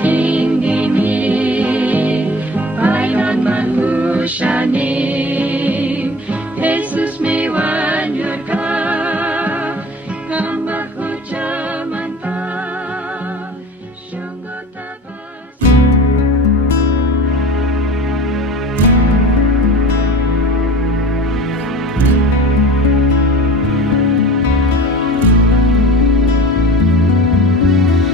hinggimi kailanman husyanin Jesus miwanyur ka gambar hujaman ta sungguh tabas.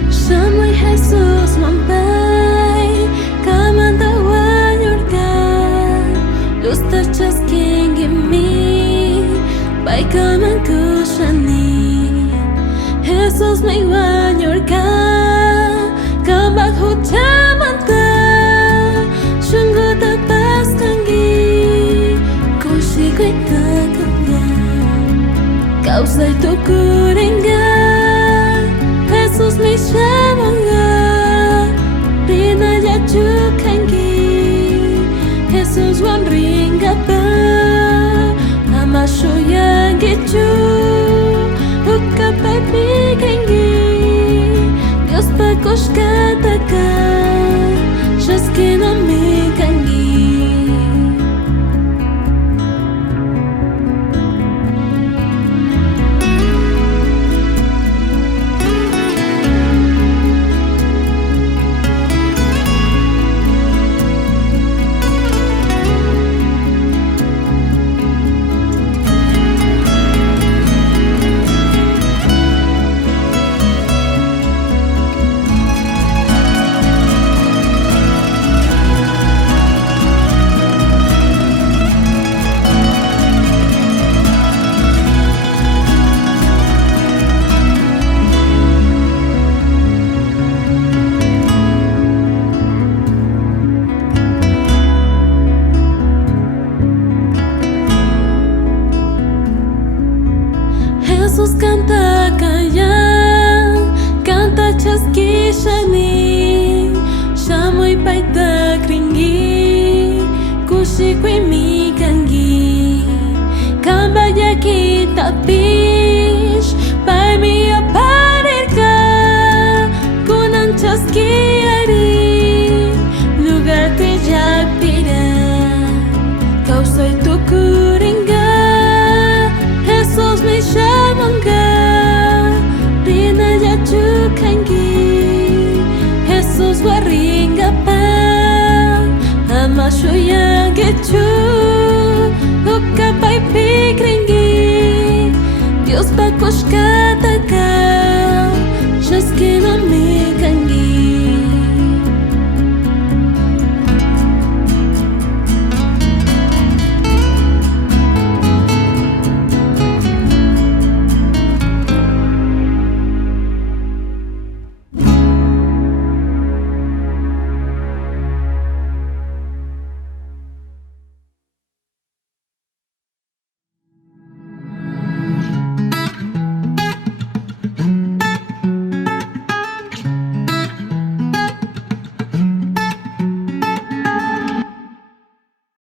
Samui Jesus mampai kamantawan yurkan luz tachas kingimi pai kaman kushani Jesus may wanyurkan kambak hujamanta sungguh tapas kangi kushi kuita kangan kau say tukuringan Jesus me shamanga Rina ya chukangi Jesus wan ringa ba Amasho yangi chu Uka papi kangi Dios pa koshkataka Shaskina mi kangi Jesus canta kaya, canta chaskishani, shamoy paita kringi, kushi kwimi kangi, kambaya kita pish, pai mi aparirka, kunan chaskiari, lugar te japira, kau soy tu kuringa, Jesus me shamanga, Rina ya chukangi, Jesus waringa pa, Amasho yangi chu.